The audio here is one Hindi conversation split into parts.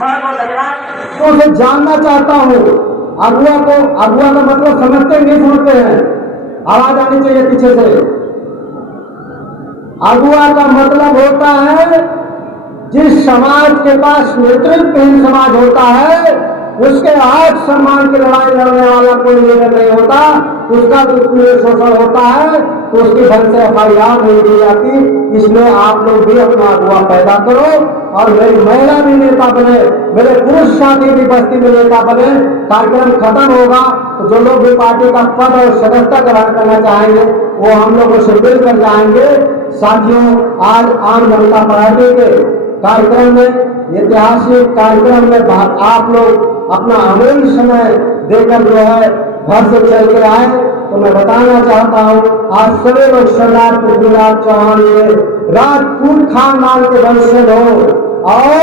तो उसे जानना चाहता हूँ, अगुआ का मतलब समझते नहीं समझते हैं? आवाज आनी चाहिए पीछे से। अगुआ का मतलब होता है जिस समाज के पास नेतृत्वहीन समाज होता है, उसके हक सम्मान की लड़ाई लड़ने वाला कोई लीडर नहीं होता, उसका दुष्पूर्ण शोषण होता है तो उसकी ढंग से FIR नहीं दी जाती। इसलिए आप लोग भी अपना अगुआ पैदा करो और मेरी महिला भी नेता बने, मेरे पुरुष साथी भी बस्ती में नेता बने। कार्यक्रम खत्म होगा तो जो लोग भी पार्टी का पद और सदस्यता ग्रहण करना चाहेंगे वो हम लोगों से मिलकर जाएंगे। साथियों, आज आम जनता पार्टी के कार्यक्रम में, ऐतिहासिक कार्यक्रम में आप लोग अपना अमूल्य समय देकर जो है घर से चल के आए, तो मैं बताना चाहता हूँ आज सभी लोग सरदार पृथ्वीराज चौहान के राजपूत खानदान के वंशज हो और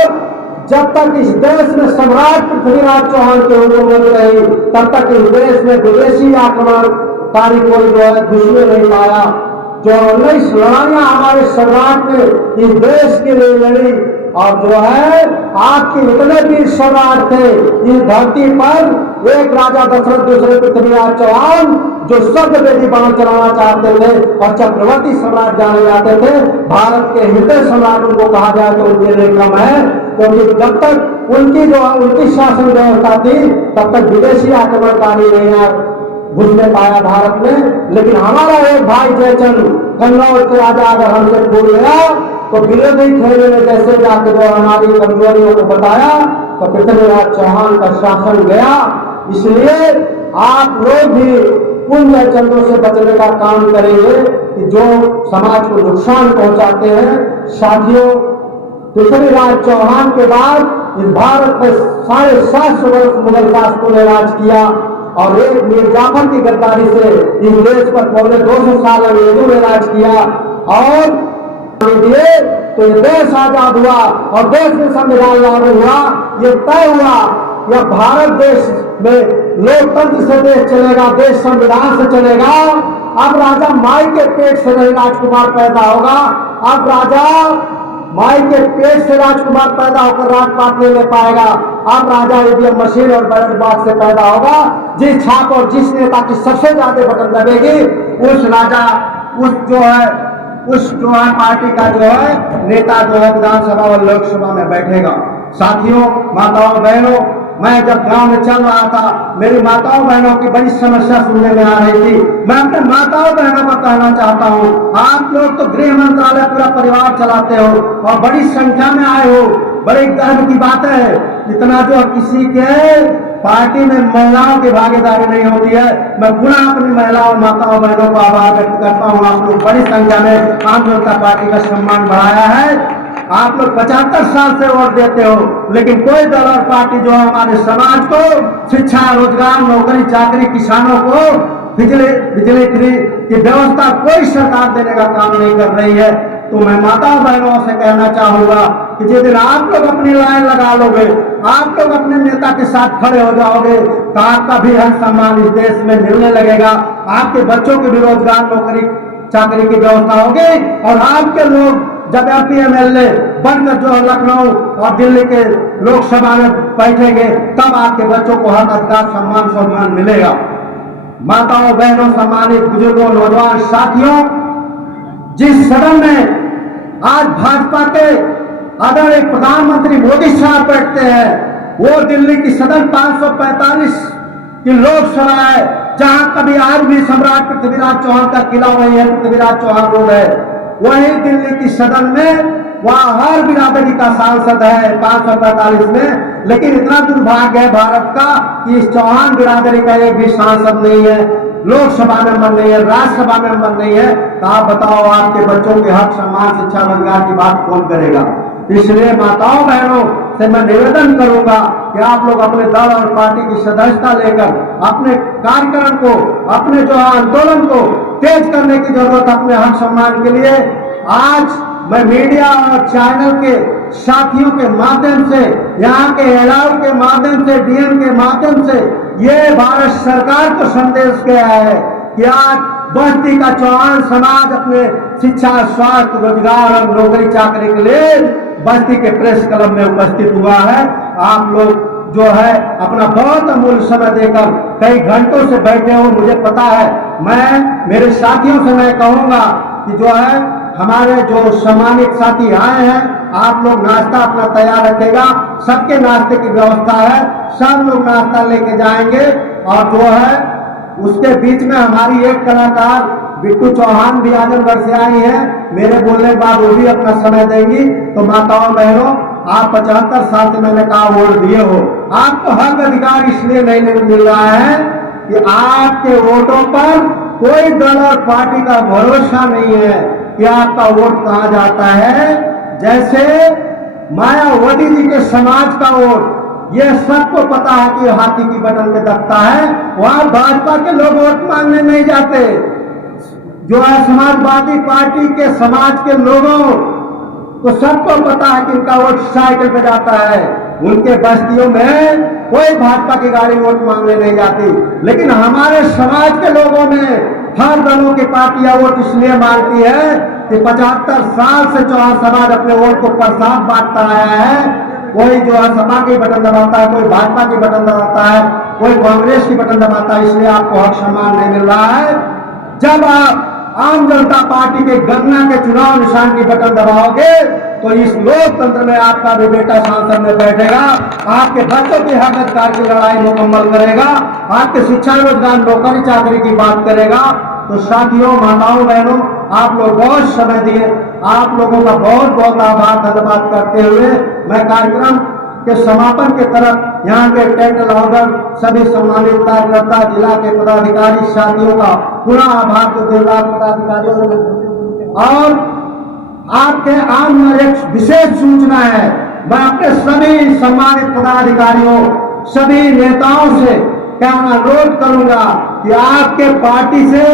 जब तक इस देश में सम्राट पृथ्वीराज चौहान की हुकूमत रही तब तक इस देश में विदेशी आक्रमणकारी कोई जो है दुश्मन नहीं पाया। जो 19 लड़ाइयां हमारे सम्राट ने इस देश के लिए लड़ी और जो है आपके इतने भी सम्राट थे इस धरती पर, एक राजा दशरथ, दूसरे पृथ्वीराज चौहान, जो शब्द वेदी बाण चलाना चाहते थे और चक्रवर्ती सम्राट जाने जाते थे। भारत के हृदय सम्राट उनको कहा जाए तो उनके लिए कम है, क्योंकि जब तक उनकी शासन व्यवस्था थी तब तक विदेशी आक्रमणकारी नहीं घुसने पाया भारत में। लेकिन हमारा एक भाई जयचंद कन्नौज के राजा अगर हमसे भूल गया तो विरोधी खेमे ने जैसे जाकर जो हमारी कमजोरियों को बताया तो पृथ्वीराज चौहान का शासन गया। इसलिए आप लोग भी उन जयचंदों से बचने का काम करेंगे कि जो समाज को नुकसान पहुंचाते हैं। साथियों, पृथ्वीराज चौहान के बाद इस भारत में 750 वर्ष मुगल शासकों ने राज किया और एक मीर जाफर की गद्दारी से इस देश पर पौने 200 साल अंग्रेजों ने राज किया और दिए तो ये देश आजाद हुआ और देश में संविधान लागू हुआ। ये तय हुआ यह भारत देश में लोकतंत्र से देश चलेगा, देश संविधान से चलेगा। अब राजा माई के पेट से नहीं राजकुमार पैदा होगा, अब राजा माई के पेट से राजकुमार पैदा होकर राजपाट नहीं ले पाएगा। अब राजा ईवीएम मशीन और बैलेट बॉक्स से पैदा होगा। जिस छाप और जिस नेता की सबसे ज्यादा बटन दबेगी उस राजा उस जो है पार्टी का जो है नेता जो है विधानसभा और लोकसभा में बैठेगा। साथियों, माताओं बहनों, मैं जब गांव में चल रहा था मेरी माताओं बहनों की बड़ी समस्या सुनने में आ रही थी। मैं अपने माताओं बहनों को कहना चाहता हूँ, आप लोग तो गृह मंत्रालय पूरा परिवार चलाते हो और बड़ी संख्या में आए हो, बड़े गर्व की बात है। इतना जो किसी के पार्टी में महिलाओं की भागीदारी नहीं होती है। मैं पुनः अपनी महिलाओं माताओं बहनों को आभार व्यक्त करता हूँ। आप लोग बड़ी संख्या में आम जनता पार्टी का सम्मान बढ़ाया है। आप लोग 75 साल से वोट देते हो, लेकिन कोई दल और पार्टी जो हमारे समाज को शिक्षा, रोजगार, नौकरी चाकरी, किसानों को बिजली फ्री की व्यवस्था कोई सरकार देने का काम नहीं कर रही है। तो मैं माताओं बहनों से कहना चाहूंगा कि जिस दिन आप लोग अपनी लाइन लगा लोगे, आप लोग अपने नेता के साथ खड़े हो जाओगे तो आपका भी हक सम्मान इस देश में मिलने लगेगा। आपके बच्चों के भी रोजगार, नौकरी चाकरी की व्यवस्था होगी और आपके लोग जब MP MLA बनकर जो लखनऊ और दिल्ली के लोकसभा में बैठेंगे तब आपके बच्चों को हक अधिकार सम्मान मिलेगा। माताओं बहनों, सम्मानित बुजुर्गों, नौजवान साथियों, जिस सदन में आज भाजपा के आदरणीय प्रधानमंत्री मोदी साहब बैठते हैं वो दिल्ली की सदन 545 की लोकसभा है, जहां कभी आज भी सम्राट पृथ्वीराज चौहान का किला वही है, पृथ्वीराज चौहान रोड है। वही दिल्ली की सदन में वहां हर बिरादरी का सांसद है 545 में, लेकिन इतना दुर्भाग्य है भारत का कि इस चौहान बिरादरी का एक भी सांसद नहीं है, लोकसभा मेंबर नहीं है, राज्यसभा मेंबर नहीं है। तो आप बताओ आपके बच्चों के हक, सम्मान, शिक्षा, रोजगार की बात कौन करेगा? इसलिए माताओं बहनों से मैं निवेदन करूंगा कि आप लोग अपने दल और पार्टी की सदस्यता लेकर अपने कार्यक्रम को, अपने जो आंदोलन को तेज करने की जरूरत अपने हक सम्मान के लिए। आज मैं मीडिया और चैनल के साथियों के माध्यम से, यहाँ के एलाउ के माध्यम से, DM के माध्यम से ये भारत सरकार को संदेश गया है कि आज बस्ती का चौहान समाज अपने शिक्षा, स्वास्थ्य, रोजगार और नौकरी चाकरी के लिए बस्ती के प्रेस क्लब में उपस्थित हुआ है। आप लोग जो है अपना बहुत अमूल्य समय देकर कई घंटों से बैठे हो, मुझे पता है। मैं मेरे साथियों से मैं कहूंगा कि जो है हमारे जो सम्मानित साथी आए हैं, आप लोग नाश्ता अपना तैयार रखेगा, सबके नाश्ते की व्यवस्था है, सब लोग नाश्ता लेके जाएंगे। और जो है उसके बीच में हमारी एक कलाकार बिट्टू चौहान भी आजमगढ़ से आई है, मेरे बोलने के बाद वो भी अपना समय देंगी। तो माताओं बहनों, आप 75 साल से मैंने कहा वोट दिए हो, आपको हक अधिकार इसलिए नहीं मिल रहा है कि आपके वोटों पर कोई दल और पार्टी का भरोसा नहीं है कि आपका वोट कहां जाता है। जैसे मायावती जी के समाज का वोट, ये सबको पता है कि हाथी की बटन पे दबता है, वहां भाजपा के लोग वोट मांगने नहीं जाते। जो है समाजवादी पार्टी के समाज के लोगों को सबको पता है कि उनका वोट साइकिल पे जाता है, उनके बस्तियों में कोई भाजपा की गाड़ी वोट मांगने नहीं जाती। लेकिन हमारे समाज के लोगों में हर दलों की पार्टियां वोट इसलिए मांगती है कि 75 साल से चौहान समाज अपने वोट को प्रसाद बांटता आया है। कोई जो है सपा की बटन दबाता है, कोई भाजपा की बटन दबाता है, कोई कांग्रेस की बटन दबाता है, इसलिए आपको हक सम्मान नहीं मिल रहा है। जब आप आम जनता पार्टी के गन्ना के चुनाव निशान की बटन दबाओगे तो इस लोकतंत्र में आपका भी बेटा सांसद में बैठेगा, आपके बच्चों के हक अधिकार की लड़ाई मुकम्मल करेगा, आपके शिक्षा रोजगार नौकरी चाकरी की बात करेगा। तो साथियों, माताओं बहनों, आप लोग बहुत समय दिए, आप लोगों का बहुत बहुत आभार धन्यवाद करते हुए मैं कार्यक्रम के समापन के तरफ यहाँ के टेंट लगाकर सभी सम्मानित कार्यकर्ता, जिला के पदाधिकारी साथियों का पुनः आभार तो दिलदार पदाधिकारियों और आपके आम में एक विशेष सूचना है। मैं अपने सभी सम्मानित पदाधिकारियों, सभी नेताओं से क्या अनुरोध करूंगा कि आपके पार्टी से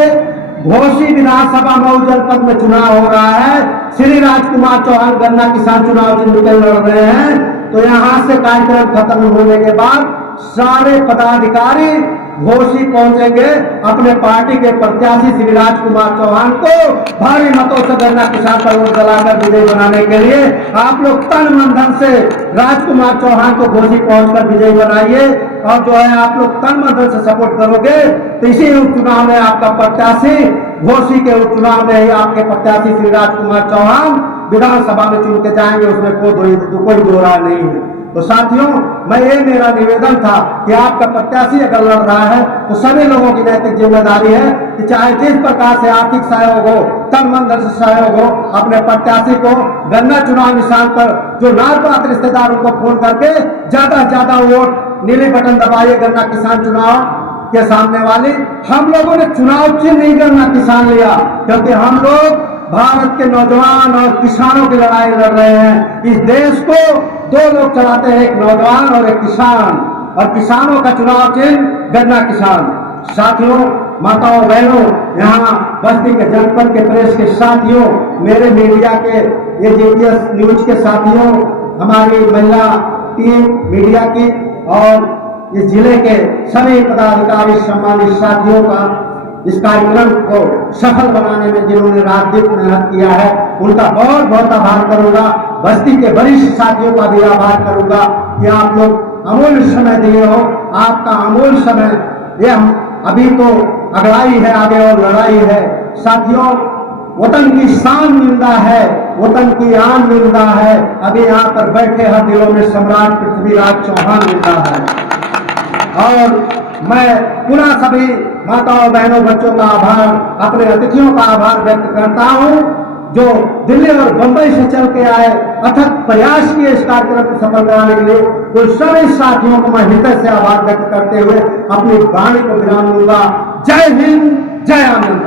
घोसी विधानसभा मऊ जनपद में चुनाव हो रहा है, श्री राजकुमार चौहान गन्ना किसान चुनाव चिन्ह पे लड़ रहे हैं। तो यहां से कार्यक्रम खत्म होने के बाद सारे पदाधिकारी घोसी पहुंचेंगे अपने पार्टी के प्रत्याशी श्री राजकुमार चौहान को भारी मतों से गन्ना किसान पर वोट दिलाकर विजयी बनाने के लिए आप लोग तन मन धन से राजकुमार चौहान को घोसी पहुंचकर विजयी बनाइए। और जो है आप लोग तन मन धन से सपोर्ट करोगे तो इसी उपचुनाव में आपका प्रत्याशी, घोसी के उपचुनाव में ही आपके प्रत्याशी श्री राजकुमार चौहान विधानसभा में चुन के जाएंगे, उसमें कोई दो राय नहीं है। तो साथियों, मैं ये मेरा निवेदन था कि आपका प्रत्याशी अगर लड़ रहा है तो सभी लोगों की नैतिक जिम्मेदारी है कि चाहे जिस प्रकार से आर्थिक सहयोग हो, तन मन धन से सहयोग हो, अपने प्रत्याशी को गन्ना चुनाव निशान पर जो नार पात्र रिश्तेदार उनको फोन करके ज्यादा से ज्यादा वोट नीले बटन दबाइए गन्ना किसान चुनाव के सामने वाली। हम लोगों ने चुनाव चिन्ह नहीं गन्ना किसान लिया क्योंकि हम लोग भारत के नौजवान और किसानों की लड़ाई लड़ रहे हैं। इस देश को दो लोग चलाते हैं, एक नौजवान और एक किसान, और किसानों का चुनाव चिन्ह गन्ना किसान। साथियों, माताओं बहनों, यहाँ बस्ती के जनपद के प्रेस के साथियों, मेरे मीडिया के ये जेपीएस न्यूज के साथियों, हमारी महिला टीम मीडिया की और इस जिले के सभी पदाधिकारी सम्मानित साथियों का इस कार्यक्रम को सफल बनाने में जिन्होंने रात दिन मेहनत किया है, उनका बहुत बहुत आभार करूंगा। बस्ती के वरिष्ठ साथियों का भी आभार करूंगा कि आप लोग अमूल्य समय दिए हो। आपका अमूल्य समय, ये अभी तो अगड़ाई है, आगे और लड़ाई है। साथियों, वतन की शान जिंदा है, वतन की आन जिंदा है। अभी यहाँ पर बैठे हर दिलों में सम्राट पृथ्वीराज चौहान जिंदा है। और मैं पुनः सभी माताओं बहनों बच्चों का आभार, अपने अतिथियों का आभार व्यक्त करता हूं जो दिल्ली और बंबई से चल के आए, अथक प्रयास किए इस कार्यक्रम को सफल कराने के लिए। तो सभी साथियों को मैं हृदय से आभार व्यक्त करते हुए अपनी वाणी को विराम दूंगा। जय हिंद, जय आनंद।